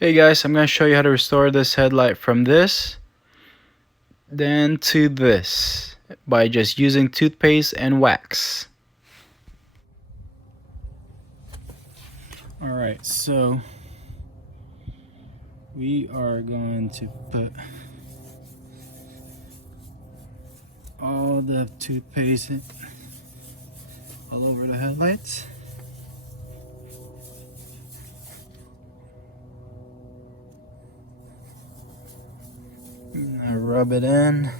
Hey guys, I'm going to show you how to restore this headlight from this then to this by just using toothpaste and wax. Alright, so we are going to put all the toothpaste all over the headlights. Now rub it in.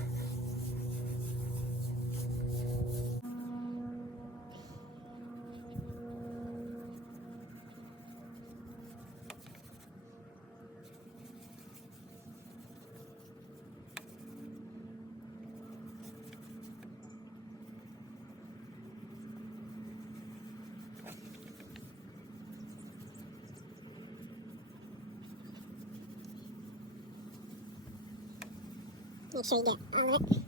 Make sure you get all of it.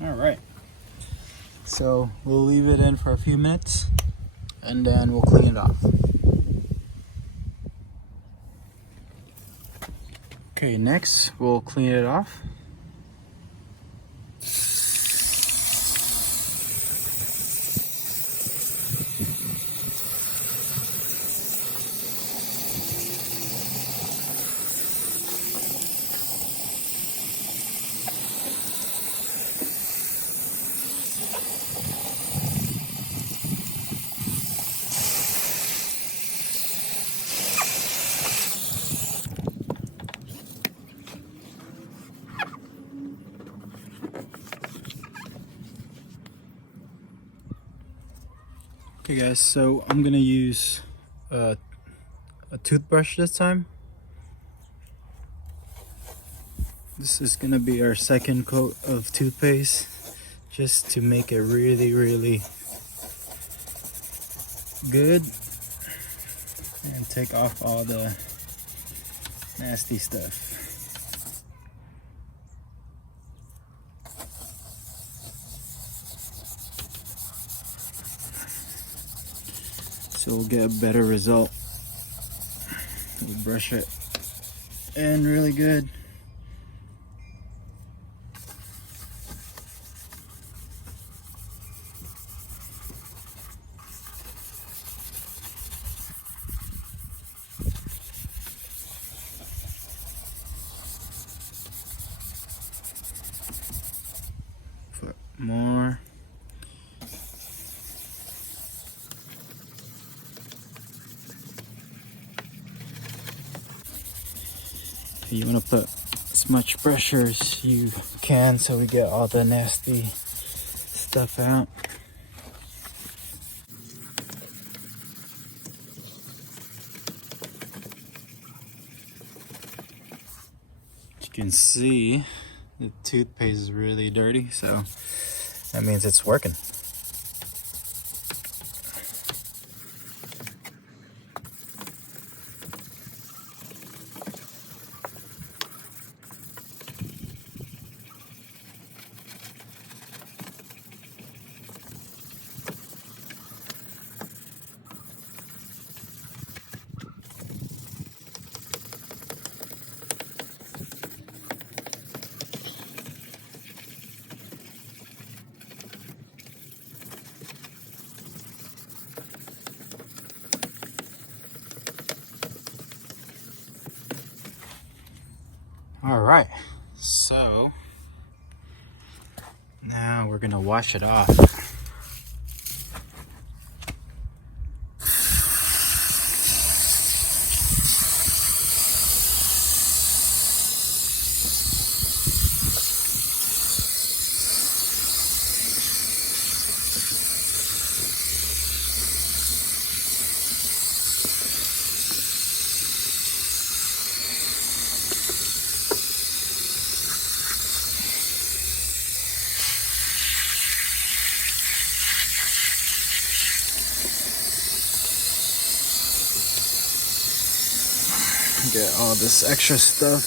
Alright, so we'll leave it in for a few minutes and then we'll clean it off. Okay, next we'll clean it off. Okay guys, so I'm gonna use a toothbrush this time. This is gonna be our second coat of toothpaste, just to make it really good and take off all the nasty stuff. So we'll get a better result. We'll brush it in really good. Put more. You want to put as much pressure as you can so we get all the nasty stuff out. You can see the toothpaste is really dirty, so that means it's working. All right, so now we're gonna wash it off. Get all this extra stuff.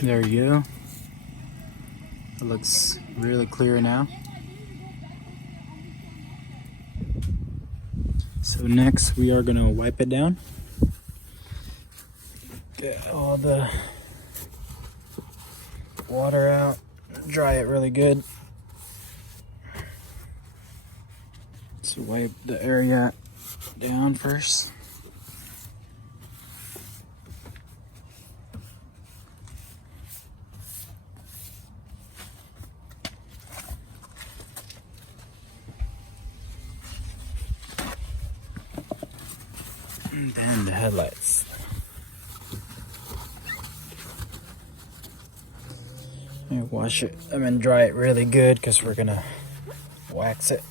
There you go. It looks really clear now. So next we are gonna wipe it down. Get all the water out, dry it really good. So wipe the area down first. And then the headlights. And wash it, dry it really good because we're gonna wax it.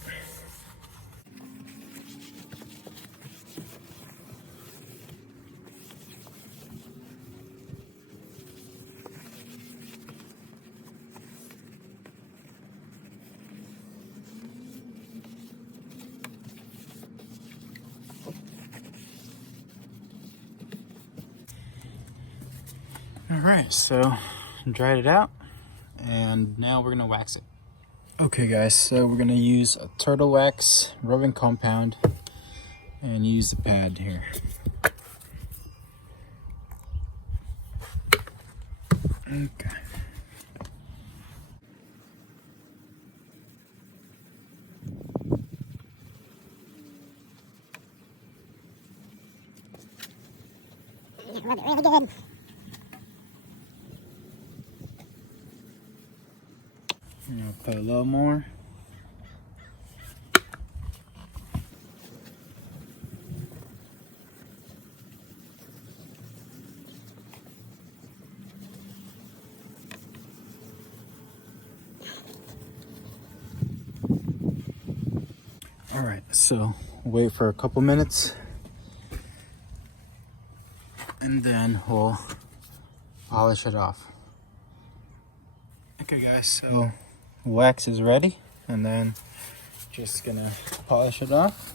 Alright, so dried it out and now we're gonna wax it. Okay guys, so we're gonna use a turtle wax rubbing compound and use the pad here. Okay. Rub it really good. I'll put a little more. All right, so wait for a couple minutes and then we'll polish it off. Okay guys, so wax is ready and then just gonna polish it off.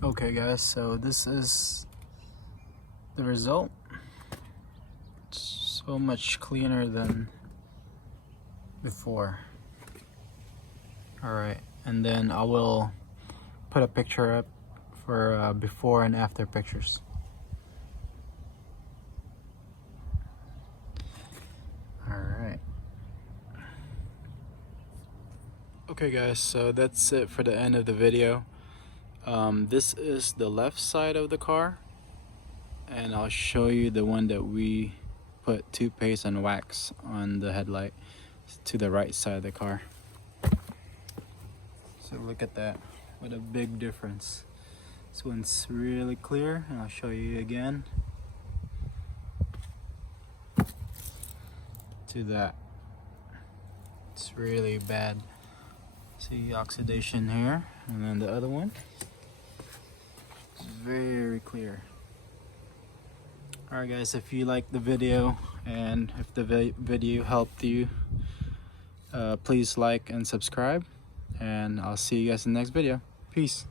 Okay guys, so this is the result. It's so much cleaner than before. Alright, and then I will put a picture up for before and after pictures. Alright. Okay guys, so that's it for the end of the video. This is the left side of the car, and I'll show you the one that we put toothpaste and wax on the headlight to the right side of the car. So look at that, what a big difference. This one's really clear, and I'll show you again to that. It's really bad. See oxidation here, and then the other one. Very clear. Alright guys, if you liked the video and if the video helped you, please like and subscribe, and I'll see you guys in the next video. Peace.